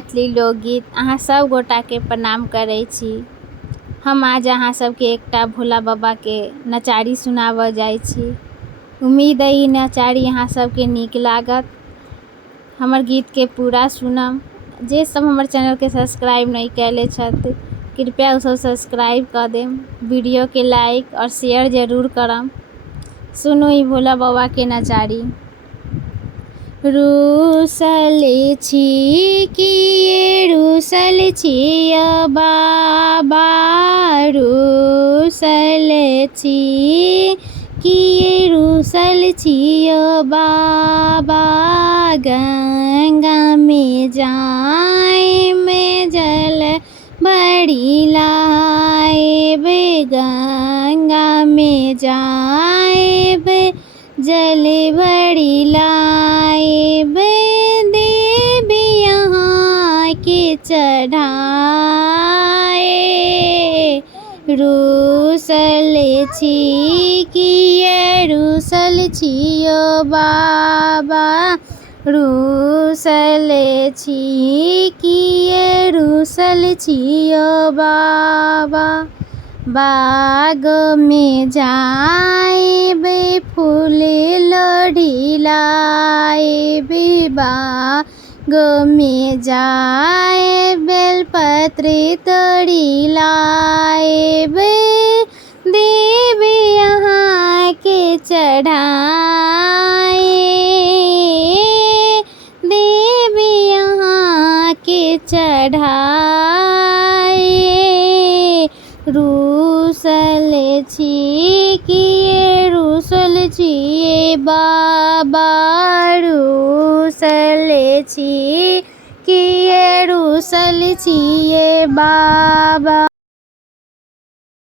मैथिली लोकगीत अहाँ सब गोटा के प्रणाम करै छी। हम आज अहाँ सबके एकटा भोला बाबा के नचारी सुनाबऽ जाइ छी। उम्मीद अइ ई नचारी अहाँ सबके नीक लागत। हमर गीत के पूरा सुनम। जे सब हमर चैनल के सब्सक्राइब नहीं कैले छथि कृपया उसब सब्सक्राइब कर देम। वीडियो के लाइक और शेयर जरूर करम। सुनू ई भोला बाबा के नचारी। रूसल छी किए रूसल छिय बाबा, रूसल छी किए रूसल छिय बाबा, गंगा में जाए में जल बड़ी लाएब, गंगा में जाएब जल बड़ी लाएब, देवी यहाँ के चढ़ाए। रूसल छी किए रूसल छियो बाबा, रूसल छी किए रूसल छियो बाबा, बाग में जाएब फूल लोढ़ी लाएब, बाग में जाए बेलपत्र तोड़ी लाएब, देवी यहाँ के चढ़ाए, देवी यहाँ के चढ़ाए। रूसल छी किए रूसल छिए बाबा, रूसल छी किए रूसल छिए बाबा।